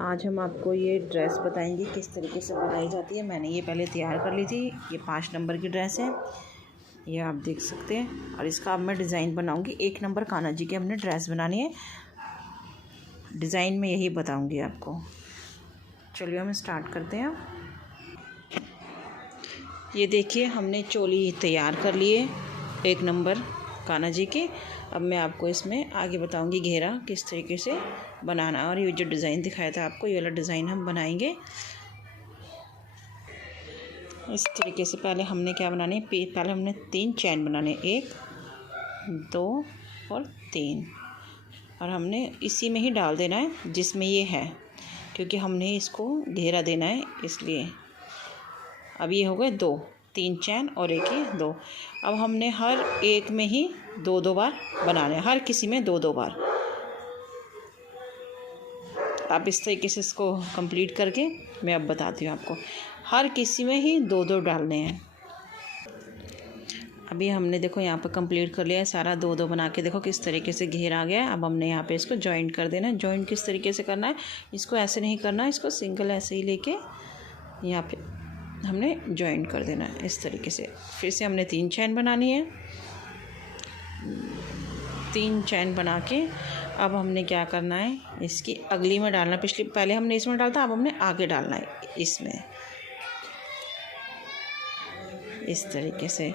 आज हम आपको ये ड्रेस बताएंगे किस तरीके से बनाई जाती है। मैंने ये पहले तैयार कर ली थी। ये 5 नंबर की ड्रेस है, ये आप देख सकते हैं। और इसका अब मैं डिज़ाइन बनाऊंगी। 1 नंबर कान्हा जी की हमने ड्रेस बनानी है। डिज़ाइन में यही बताऊंगी आपको। चलिए हम स्टार्ट करते हैं। ये देखिए हमने चोली तैयार कर ली है 1 नंबर कान्हा जी की। अब मैं आपको इसमें आगे बताऊंगी घेरा किस तरीके से बनाना। और ये जो डिज़ाइन दिखाया था आपको, ये वाला डिज़ाइन हम बनाएंगे इस तरीके से। पहले हमने क्या बनानी है, पहले हमने 3 चैन बनाने, 1 2 और 3। और हमने इसी में ही डाल देना है जिसमें ये है, क्योंकि हमने इसको घेरा देना है इसलिए। अब ये हो गए 2, 3 चैन और 1 ही 2। अब हमने हर एक में ही 2-2 बार बनाने, हर किसी में 2-2 बार। आप इस तरीके से इसको कंप्लीट करके मैं अब बताती हूँ आपको। हर किसी में ही 2-2 डालने हैं। अभी हमने देखो यहाँ पे कंप्लीट कर लिया है सारा। 2-2 बना के देखो किस तरीके से घेर आ गया है। अब हमने यहाँ पे इसको जॉइंट कर देना है। जॉइंट किस तरीके से करना है, इसको ऐसे नहीं करना है, इसको सिंगल ऐसे ही लेके यहाँ पे हमने जॉइंट कर देना है इस तरीके से। फिर से हमने 3 चैन बनानी है। 3 चैन बना के अब हमने क्या करना है, इसकी अगली में डालना। पहले हमने इसमें डाला था, अब हमने आगे डालना है इसमें इस तरीके से।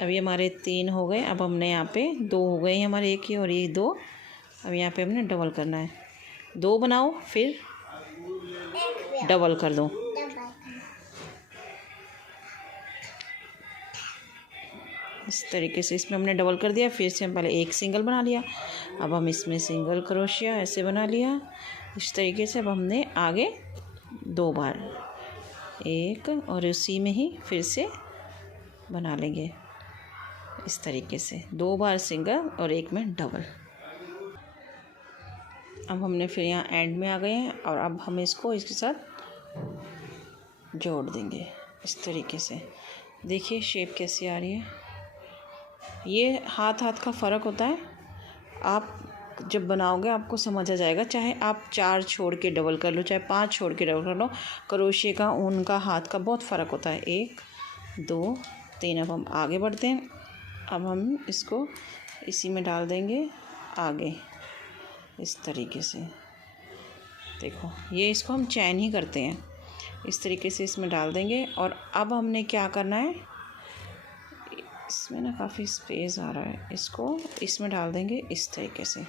अभी हमारे 3 हो गए। अब हमने यहाँ पे 2 हो गए हमारे, 1 ही और ये 2। अब यहाँ पे हमने डबल करना है। 2 बनाओ फिर डबल कर दो। इस तरीके से इसमें हमने डबल कर दिया। फिर से हम पहले 1 सिंगल बना लिया। अब हम इसमें सिंगल क्रोशिया ऐसे बना लिया इस तरीके से। अब हमने आगे 2 बार 1 और उसी में ही फिर से बना लेंगे इस तरीके से। 2 बार सिंगल और 1 में डबल। अब हमने फिर यहाँ एंड में आ गए हैं और अब हम इसको इसके साथ जोड़ देंगे इस तरीके से। देखिए शेप कैसी आ रही है। ये हाथ का फ़र्क होता है। आप जब बनाओगे आपको समझ आ जाएगा। चाहे आप 4 छोड़ के डबल कर लो, चाहे 5 छोड़ के डबल कर लो। क्रोशिया का, ऊन का, हाथ का बहुत फ़र्क होता है। 1 2 3। अब हम आगे बढ़ते हैं। अब हम इसको इसी में डाल देंगे आगे इस तरीके से। देखो ये इसको हम चैन ही करते हैं इस तरीके से, इसमें डाल देंगे। और अब हमने क्या करना है, इसमें ना काफ़ी स्पेस आ रहा है, इसको इसमें डाल देंगे इस तरीके से।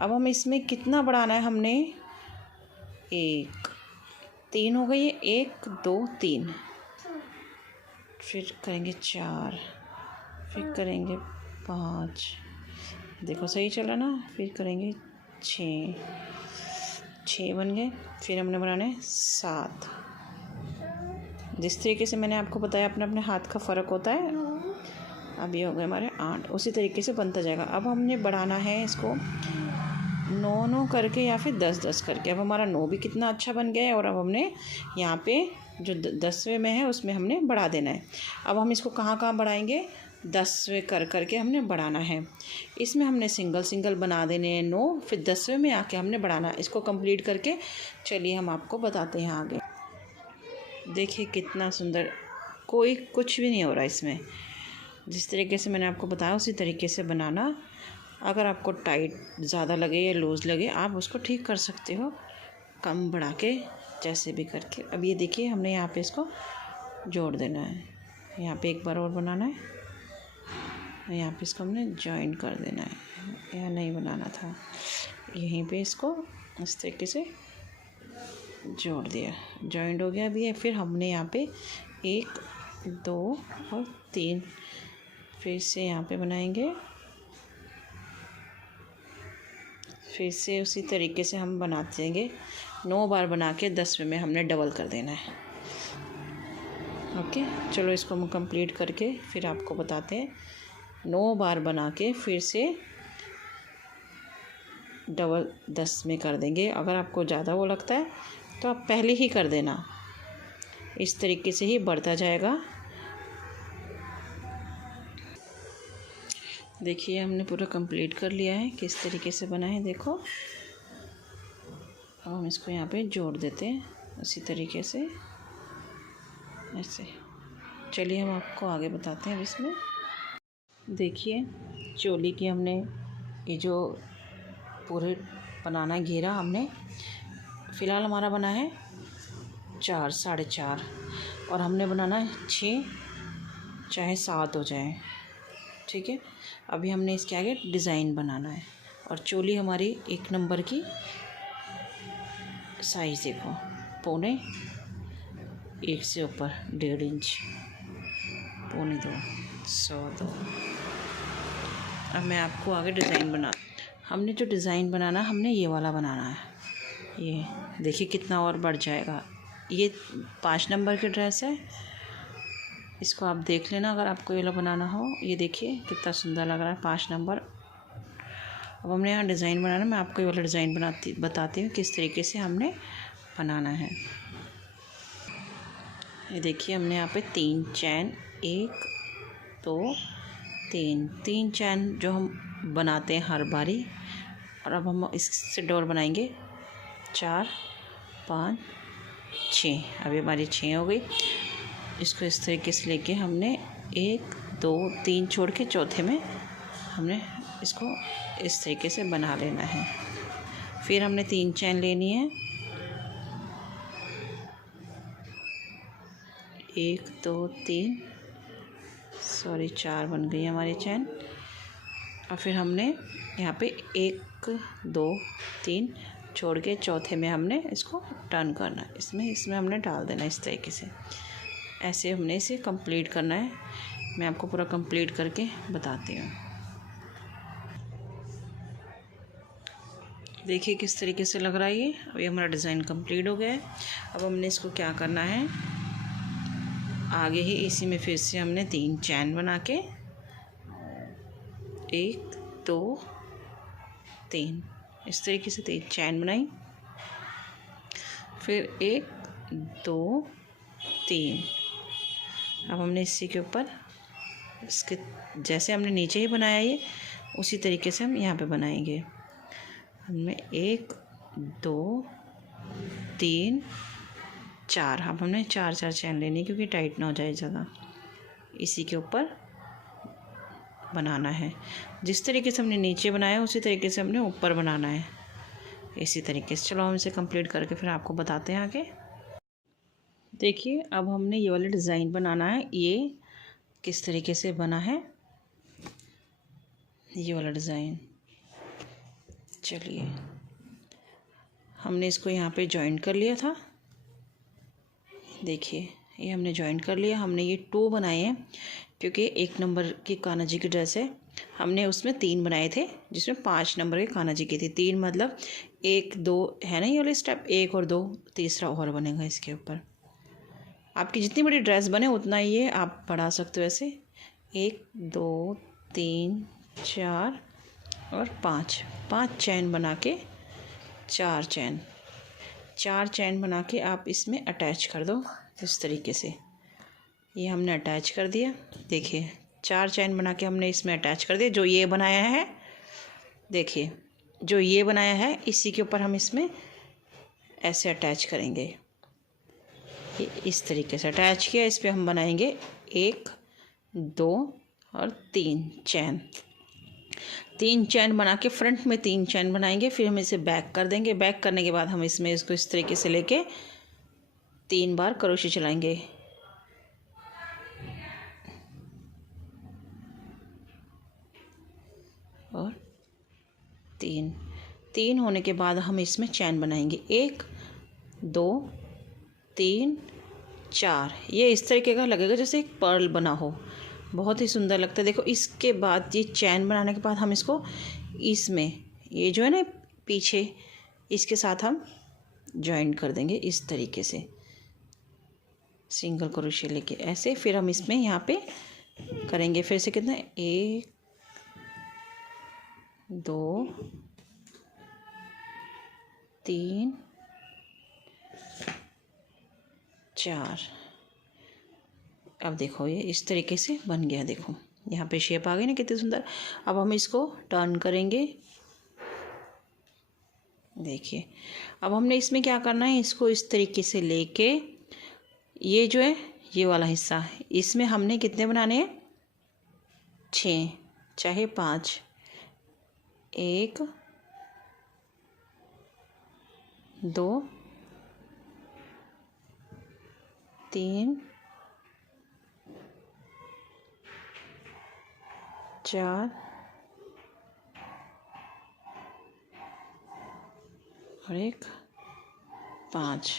अब हम इसमें कितना बढ़ाना है, हमने 1 3 हो गई है, 1 2 3। फिर करेंगे 4, फिर करेंगे 5, देखो सही चला ना। फिर करेंगे 6 बन गए। फिर हमने बनाने 7। जिस तरीके से मैंने आपको बताया, अपने अपने हाथ का फ़र्क होता है। अब ये हो गए हमारे 8। उसी तरीके से बनता जाएगा। अब हमने बढ़ाना है इसको 9 करके या फिर 10 करके। अब हमारा 9 भी कितना अच्छा बन गया है। और अब हमने यहाँ पे जो 10वें में है उसमें हमने बढ़ा देना है। अब हम इसको कहाँ बढ़ाएंगे, 10वें करके हमने बढ़ाना है। इसमें हमने सिंगल बना देने हैं 9, फिर 10वें में आके हमने बढ़ाना है। इसको कंप्लीट करके चलिए हम आपको बताते हैं आगे। देखिए कितना सुंदर, कोई कुछ भी नहीं हो रहा इसमें। जिस तरीके से मैंने आपको बताया उसी तरीके से बनाना। अगर आपको टाइट ज़्यादा लगे या लूज़ लगे, आप उसको ठीक कर सकते हो, कम बढ़ा के जैसे भी करके। अब ये देखिए हमने यहाँ पे इसको जोड़ देना है। यहाँ पे 1 बार और बनाना है। यहाँ पे इसको हमने जॉइन कर देना है। यहाँ नहीं बनाना था, यहीं पे इसको इस तरीके से जोड़ दिया, जॉइंट हो गया। अभी है। फिर हमने यहाँ पे 1 2 और 3 फिर से यहाँ पे बनाएंगे। फिर से उसी तरीके से हम बनाते जाएंगे। 9 बार बना के 10वें में हमने डबल कर देना है। ओके, चलो इसको हम कंप्लीट करके फिर आपको बताते हैं। 9 बार बना के फिर से डबल 10 में कर देंगे। अगर आपको ज़्यादा वो लगता है तो आप पहले ही कर देना। इस तरीके से ही बढ़ता जाएगा। देखिए हमने पूरा कंप्लीट कर लिया है, किस तरीके से बना है देखो। अब हम इसको यहाँ पे जोड़ देते हैं उसी तरीके से, ऐसे। चलिए हम आपको आगे बताते हैं अब इसमें। देखिए चोली की हमने ये जो पूरे बनाना है घेरा, हमने फ़िलहाल हमारा बना है 4, 4.5 और हमने बनाना है 6, चाहे 7 हो जाए, ठीक है। अभी हमने इसके आगे डिज़ाइन बनाना है। और चोली हमारी 1 नंबर की साइज़ देखो, 1.25 से ऊपर 1.5 इंच, 1.25, 1.25। अब मैं आपको आगे डिज़ाइन हमने जो डिज़ाइन बनाना, हमने ये वाला बनाना है। ये देखिए कितना और बढ़ जाएगा। ये 5 नंबर की ड्रेस है, इसको आप देख लेना अगर आपको ये वाला बनाना हो। ये देखिए कितना सुंदर लग रहा है, 5 नंबर। अब हमने यहाँ डिज़ाइन बनाना, मैं आपको ये वाला डिज़ाइन बताती हूँ किस तरीके से हमने बनाना है। ये देखिए हमने यहाँ पे 3 चैन, 1 2 3 चैन जो हम बनाते हैं हर बारी। और अब हम इससे डोर बनाएंगे 4 5 6। अभी हमारी 6 हो गई। इसको इस तरीके से लेके हमने 1 2 3 छोड़ के चौथे में हमने इसको इस तरीके से बना लेना है। फिर हमने 3 चैन लेनी है, 1 2 3, सॉरी 4 बन गई हमारी चैन। और फिर हमने यहाँ पे 1 2 3 छोड़ के चौथे में हमने इसको टर्न करना है, इसमें हमने डाल देना इस तरीके से। ऐसे हमने इसे कंप्लीट करना है। मैं आपको पूरा कंप्लीट करके बताती हूँ। देखिए किस तरीके से लग रहा है ये। अभी हमारा डिज़ाइन कंप्लीट हो गया है। अब हमने इसको क्या करना है, आगे ही इसी में फिर से हमने 3 चैन बना के 1 2 3 इस तरीके से 3 चैन बनाई। फिर 1 2 3। अब हमने इसी के ऊपर इसके जैसे हमने नीचे ही बनाया ये, उसी तरीके से हम यहाँ पे बनाएंगे। हमने 1 2 3 4, अब हमने 4 चैन लेनी क्योंकि टाइट ना हो जाए ज़्यादा। इसी के ऊपर बनाना है। जिस तरीके से हमने नीचे बनाया उसी तरीके से हमने ऊपर बनाना है, इसी तरीके से। चलो हम इसे कंप्लीट करके फिर आपको बताते हैं आगे। देखिए अब हमने ये वाला डिज़ाइन बनाना है। ये किस तरीके से बना है ये वाला डिज़ाइन। चलिए हमने इसको यहाँ पे जॉइंट कर लिया था। देखिए ये हमने जॉइंट कर लिया। हमने ये 2 बनाए हैं क्योंकि 1 नंबर की कान्हा जी की ड्रेस है। हमने उसमें 3 बनाए थे जिसमें 5 नंबर के कान्हा जी की थी। 3 मतलब 1 2 है ना, ये वाले स्टेप 1 और 2, तीसरा और बनेगा इसके ऊपर। आपकी जितनी बड़ी ड्रेस बने उतना ये आप बढ़ा सकते हो ऐसे। 1 2 3 4 और 5 चैन बना के 4 चैन बना के आप इसमें अटैच कर दो इस तरीके से। ये हमने अटैच कर दिया। देखिए 4 चैन बना के हमने इसमें अटैच कर दिया। जो ये बनाया है, देखिए जो ये बनाया है इसी के ऊपर हम इसमें ऐसे अटैच करेंगे। ये इस तरीके से अटैच किया। इस पर हम बनाएंगे 1 2 और 3 चैन। 3 चैन बना के फ्रंट में 3 चैन बनाएंगे। फिर हम इसे बैक कर देंगे। बैक करने के बाद हम इसमें इसको इस तरीके से लेके 3 बार क्रोशे चलाएंगे। और 3 होने के बाद हम इसमें चैन बनाएंगे 1 2 3 4। ये इस तरीके का लगेगा जैसे एक पर्ल बना हो, बहुत ही सुंदर लगता है। देखो इसके बाद ये चैन बनाने के बाद हम इसको इसमें ये जो है ना पीछे, इसके साथ हम जॉइन कर देंगे इस तरीके से सिंगल क्रोशे लेके ऐसे। फिर हम इसमें यहाँ पे करेंगे फिर से कितना 1 2 3 4। अब देखो ये इस तरीके से बन गया। देखो यहाँ पे शेप आ गई ना कितनी सुंदर। अब हम इसको टर्न करेंगे। देखिए अब हमने इसमें क्या करना है, इसको इस तरीके से लेके ये जो है ये वाला हिस्सा इसमें हमने कितने बनाने हैं, 6 चाहे 5, 1 2 3 4 और 1 5।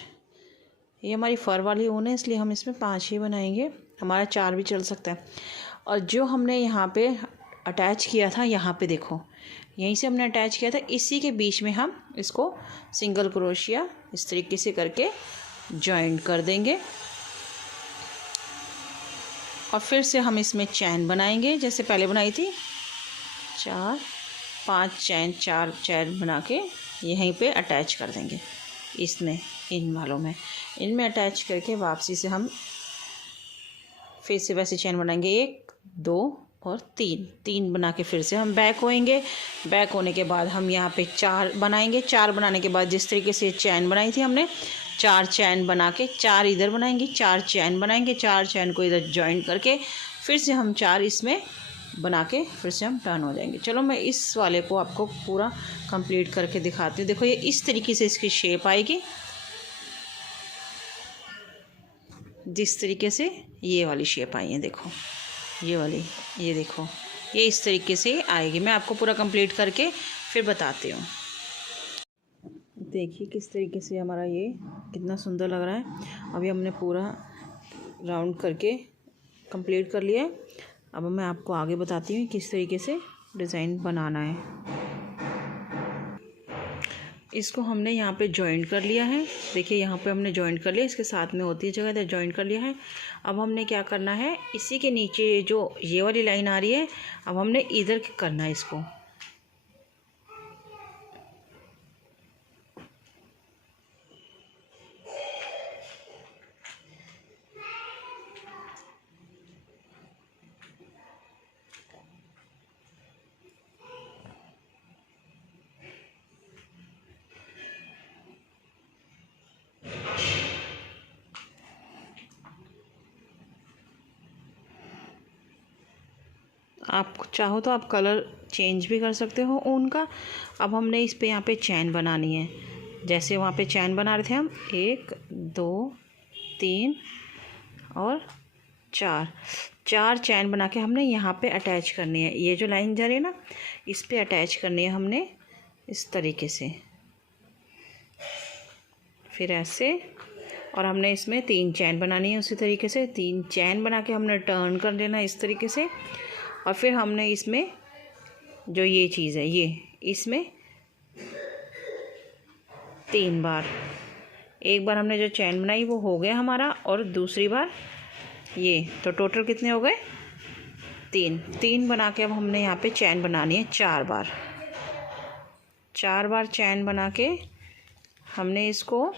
ये हमारी फर वाली ऊन है इसलिए हम इसमें 5 ही बनाएंगे, हमारा 4 भी चल सकता है। और जो हमने यहाँ पे अटैच किया था, यहाँ पे देखो यहीं से हमने अटैच किया था, इसी के बीच में हम इसको सिंगल क्रोशिया इस तरीके से करके जॉइंट कर देंगे। और फिर से हम इसमें चैन बनाएंगे जैसे पहले बनाई थी, 4 5 चैन, 4 चैन बना के यहीं पे अटैच कर देंगे इसमें, इन वालों में, इनमें अटैच करके वापसी से हम फिर से वैसे चैन बनाएंगे, 1 2 और 3 बना के फिर से हम बैक होएंगे। बैक होने के बाद हम यहाँ पे 4 बनाएंगे। 4 बनाने के बाद जिस तरीके से चैन बनाई थी हमने, 4 चैन बना के 4 इधर बनाएंगे, 4 चैन बनाएंगे, 4 चैन को इधर जॉइन करके फिर से हम 4 इसमें बना के फिर से हम टर्न हो जाएंगे। चलो मैं इस वाले को आपको पूरा कंप्लीट करके दिखाती हूँ। देखो ये इस तरीके से इसकी शेप आएगी, जिस तरीके से ये वाली शेप आई है, देखो ये वाली, ये देखो ये इस तरीके से आएगी। मैं आपको पूरा कंप्लीट करके फिर बताती हूँ। देखिए किस तरीके से हमारा ये कितना सुंदर लग रहा है। अभी हमने पूरा राउंड करके कंप्लीट कर लिया है। अब मैं आपको आगे बताती हूँ किस तरीके से डिज़ाइन बनाना है। इसको हमने यहाँ पे जॉइंट कर लिया है, देखिए यहाँ पे हमने जॉइंट कर लिया, इसके साथ में होती है जगह, इधर जॉइंट कर लिया है। अब हमने क्या करना है, इसी के नीचे जो ये वाली लाइन आ रही है, अब हमने इधर करना है इसको। आप चाहो तो आप कलर चेंज भी कर सकते हो ऊन का। अब हमने इस पे यहाँ पे चैन बनानी है, जैसे वहाँ पे चैन बना रहे थे हम, 1 2 3 और 4 चैन बना के हमने यहाँ पे अटैच करनी है। ये जो लाइन जा रही है ना, इस पे अटैच करनी है हमने इस तरीके से, फिर ऐसे, और हमने इसमें 3 चैन बनानी है उसी तरीके से। 3 चैन बना के हमने टर्न कर देना इस तरीके से, और फिर हमने इसमें जो ये चीज़ है, ये इसमें 3 बार, एक बार हमने जो चैन बनाई वो हो गया हमारा, और दूसरी बार ये, तो टोटल कितने हो गए, 3 बना के अब हमने यहाँ पे चैन बनानी है 4 बार। 4 बार चैन बना के हमने इसको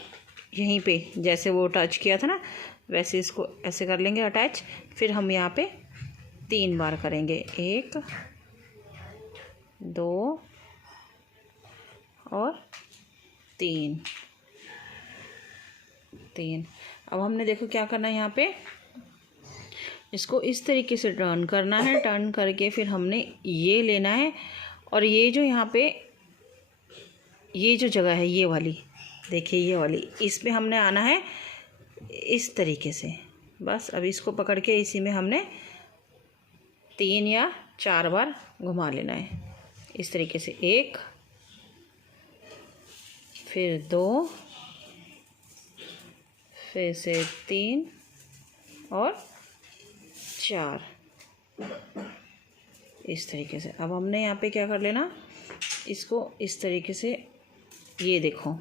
यहीं पे जैसे वो टच किया था ना, वैसे इसको ऐसे कर लेंगे अटैच। फिर हम यहाँ पे 3 बार करेंगे, 1 2 और 3। अब हमने देखो क्या करना है, यहाँ पे इसको इस तरीके से टर्न करना है। टर्न करके फिर हमने ये लेना है, और ये जो यहाँ पे ये जो जगह है ये वाली, देखिए ये वाली, इसमें हमने आना है इस तरीके से। बस अब इसको पकड़ के इसी में हमने 3 या 4 बार घुमा लेना है इस तरीके से। 1 फिर 2 फिर से 3 और 4 इस तरीके से। अब हमने यहाँ पे क्या कर लेना, इसको इस तरीके से, ये देखो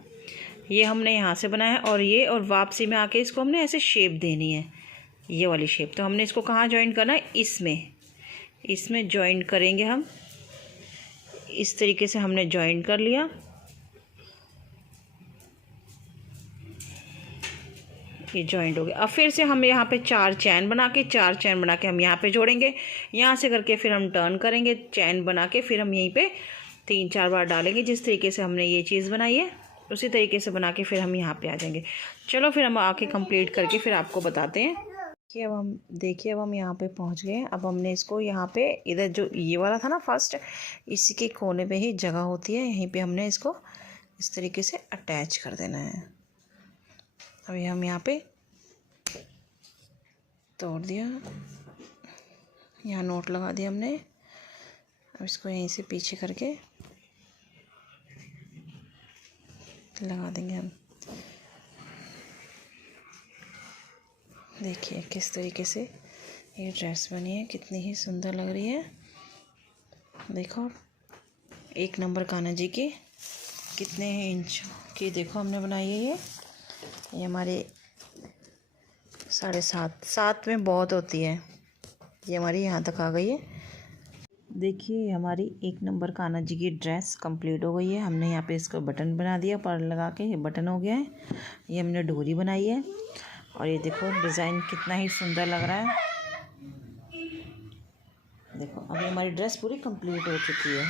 ये हमने यहाँ से बनाया है, और ये और वापसी में आके इसको हमने ऐसे शेप देनी है, ये वाली शेप। तो हमने इसको कहाँ जॉइन करना है, इसमें जॉइन करेंगे हम। इस तरीके से हमने जॉइन कर लिया, ये जॉइंट हो गया। अब फिर से हम यहाँ पे 4 चैन बना के हम यहाँ पे जोड़ेंगे। यहाँ से करके फिर हम टर्न करेंगे, चैन बना के फिर हम यहीं पे 3-4 बार डालेंगे। जिस तरीके से हमने ये चीज़ बनाई है उसी तरीके से बना के फिर हम यहाँ पे आ जाएंगे। चलो फिर हम आके कंप्लीट करके फिर आपको बताते हैं कि अब हम यहाँ पे पहुँच गए। अब हमने इसको यहाँ पे इधर जो ये वाला था ना फर्स्ट, इसी के कोने पे ही जगह होती है, यहीं पे हमने इसको इस तरीके से अटैच कर देना है। अभी हम यहाँ पे तोड़ दिया, यहाँ नोट लगा दिया हमने। अब इसको यहीं से पीछे करके लगा देंगे हम। देखिए किस तरीके से ये ड्रेस बनी है, कितनी ही सुंदर लग रही है। देखो 1 नंबर कान्हा जी की, कितने इंच की देखो हमने बनाई है। ये हमारे 7.5 में बहुत होती है। ये हमारी यहाँ तक आ गई है। देखिए हमारी 1 नंबर कान्हा जी की ड्रेस कंप्लीट हो गई है। हमने यहाँ पे इसको बटन बना दिया, पर्ल लगा के ये बटन हो गया है। ये हमने डोरी बनाई है और ये देखो डिज़ाइन कितना ही सुंदर लग रहा है। देखो अभी हमारी ड्रेस पूरी कंप्लीट हो चुकी है।